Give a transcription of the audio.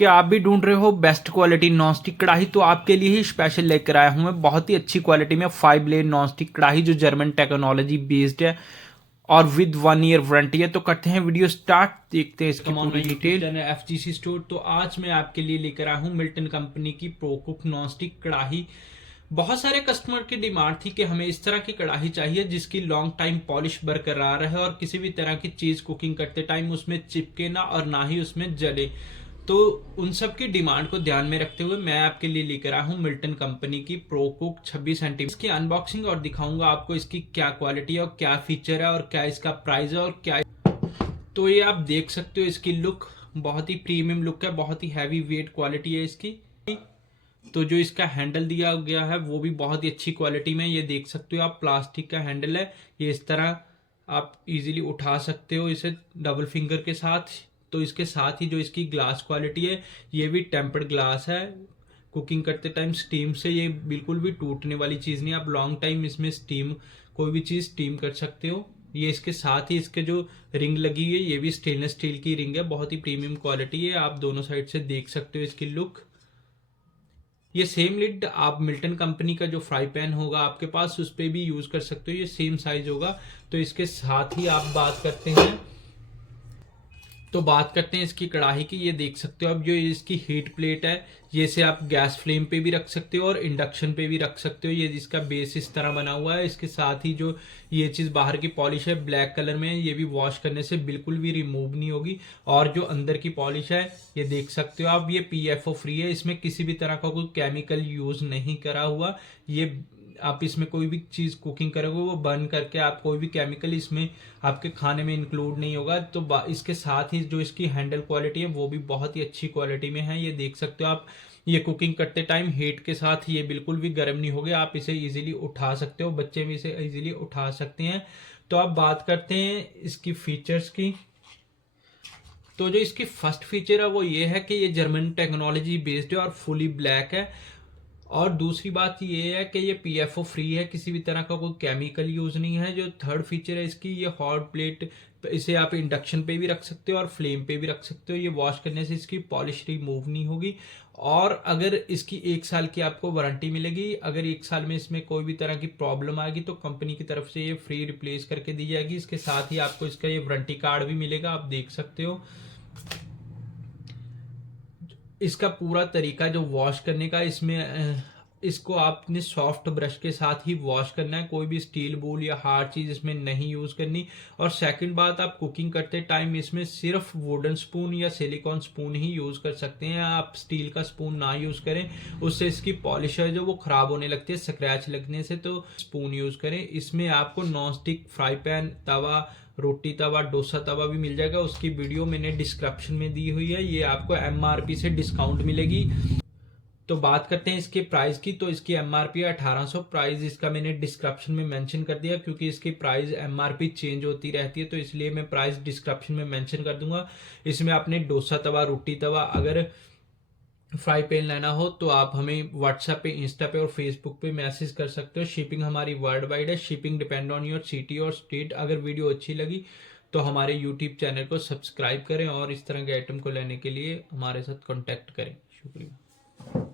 क्या आप भी ढूंढ रहे हो बेस्ट क्वालिटी नॉनस्टिक कढ़ाई, तो आपके लिए ही स्पेशल लेकर आया हूं मैं बहुत ही अच्छी क्वालिटी में 5 लेयर नॉनस्टिक कढ़ाई जो जर्मन टेक्नोलॉजी बेस्ड है और विद 1 ईयर वारंटी है। तो करते हैं वीडियो स्टार्ट, देखते हैं इसकी पूरी डिटेल। FGC store. तो आज मैं आपके लिए लेकर आया हूं मिल्टन कंपनी की प्रो कुक नॉनस्टिक कढ़ाई। बहुत सारे कस्टमर की डिमांड थी कि हमें इस तरह की कढ़ाई चाहिए जिसकी लॉन्ग टाइम पॉलिश बरकरार रहे और किसी भी तरह की चीज कुकिंग करते टाइम उसमें चिपके ना और ना ही उसमें जले। तो उन सब की डिमांड को ध्यान में रखते हुए मैं आपके लिए लेकर आया हूँ मिल्टन कंपनी की प्रो कुक 26 सेंटीमीटर की अनबॉक्सिंग और दिखाऊंगा आपको इसकी क्या क्वालिटी है और क्या फीचर है और क्या इसका प्राइस है और क्या। तो ये आप देख सकते हो इसकी लुक बहुत ही प्रीमियम लुक है, बहुत ही हैवी वेट क्वालिटी है इसकी। तो जो इसका हैंडल दिया गया है वो भी बहुत ही अच्छी क्वालिटी में, ये देख सकते हो आप, प्लास्टिक का हैंडल है। ये इस तरह आप इजीली उठा सकते हो इसे डबल फिंगर के साथ। तो इसके साथ ही जो इसकी ग्लास क्वालिटी है ये भी टेम्पर्ड ग्लास है। कुकिंग करते टाइम स्टीम से ये बिल्कुल भी टूटने वाली चीज़ नहीं, आप लॉन्ग टाइम इसमें स्टीम कोई भी चीज़ स्टीम कर सकते हो। ये इसके साथ ही इसके जो रिंग लगी हुई है ये भी स्टेनलेस स्टील की रिंग है, बहुत ही प्रीमियम क्वालिटी है। आप दोनों साइड से देख सकते हो इसकी लुक। ये सेम लिड आप मिल्टन कंपनी का जो फ्राई पैन होगा आपके पास उस पर भी यूज कर सकते हो, ये सेम साइज होगा। तो इसके साथ ही आप बात करते हैं इसकी कढ़ाई की। ये देख सकते हो आप, जो इसकी हीट प्लेट है ये से आप गैस फ्लेम पे भी रख सकते हो और इंडक्शन पे भी रख सकते हो। ये जिसका बेस इस तरह बना हुआ है। इसके साथ ही जो ये चीज़ बाहर की पॉलिश है ब्लैक कलर में, ये भी वॉश करने से बिल्कुल भी रिमूव नहीं होगी। और जो अंदर की पॉलिश है ये देख सकते हो आप, ये PFO फ्री है, इसमें किसी भी तरह का कोई केमिकल यूज नहीं करा हुआ। ये आप इसमें कोई भी चीज़ कुकिंग करोगे वो बर्न करके आप कोई भी केमिकल इसमें आपके खाने में इंक्लूड नहीं होगा। तो इसके साथ ही जो इसकी हैंडल क्वालिटी है वो भी बहुत ही अच्छी क्वालिटी में है। ये देख सकते हो आप, ये कुकिंग करते टाइम हीट के साथ ये बिल्कुल भी गर्म नहीं होगा, आप इसे इजीली उठा सकते हो, बच्चे भी इसे इजीली उठा सकते हैं। तो आप बात करते हैं इसकी फीचर्स की। तो जो इसकी फर्स्ट फीचर है वो ये है कि ये जर्मन टेक्नोलॉजी बेस्ड है और फुली ब्लैक है। और दूसरी बात ये है कि ये PFO फ्री है, किसी भी तरह का कोई केमिकल यूज नहीं है। जो थर्ड फीचर है इसकी, ये हॉट प्लेट, इसे आप इंडक्शन पे भी रख सकते हो और फ्लेम पे भी रख सकते हो। ये वॉश करने से इसकी पॉलिश रिमूव नहीं होगी। और अगर इसकी 1 साल की आपको वारंटी मिलेगी, अगर 1 साल में इसमें कोई भी तरह की प्रॉब्लम आएगी तो कंपनी की तरफ से ये फ्री रिप्लेस करके दी जाएगी। इसके साथ ही आपको इसका ये वारंटी कार्ड भी मिलेगा, आप देख सकते हो। इसका पूरा तरीका जो वॉश करने का, इसमें इसको आपने सॉफ्ट ब्रश के साथ ही वॉश करना है, कोई भी स्टील बोल या हार्ड चीज इसमें नहीं यूज करनी। और सेकंड बात, आप कुकिंग करते टाइम इसमें सिर्फ वुडन स्पून या सिलिकॉन स्पून ही यूज कर सकते हैं, आप स्टील का स्पून ना यूज करें, उससे इसकी पॉलिश है जो वो खराब होने लगती है स्क्रैच लगने से। तो स्पून यूज करें। इसमें आपको नॉन स्टिक फ्राई पैन, तवा, रोटी तवा, डोसा तवा भी मिल जाएगा, उसकी वीडियो मैंने डिस्क्रिप्शन में दी हुई है। ये आपको MRP से डिस्काउंट मिलेगी। तो बात करते हैं इसके प्राइस की। तो इसकी MRP है 1800, प्राइस इसका मैंने डिस्क्रिप्शन में मेंशन कर दिया क्योंकि इसकी प्राइस MRP चेंज होती रहती है, तो इसलिए मैं प्राइस डिस्क्रिप्शन में मेंशन कर दूंगा। इसमें आपने डोसा तवा, रोटी तवा, अगर फ्राई पैन लेना हो तो आप हमें व्हाट्सएप पे, इंस्टा पे और फेसबुक पे मैसेज कर सकते हो। शिपिंग हमारी वर्ल्ड वाइड है, shipping depend on your city और स्टेट। अगर वीडियो अच्छी लगी तो हमारे यूट्यूब चैनल को सब्सक्राइब करें और इस तरह के आइटम को लेने के लिए हमारे साथ कॉन्टैक्ट करें। शुक्रिया।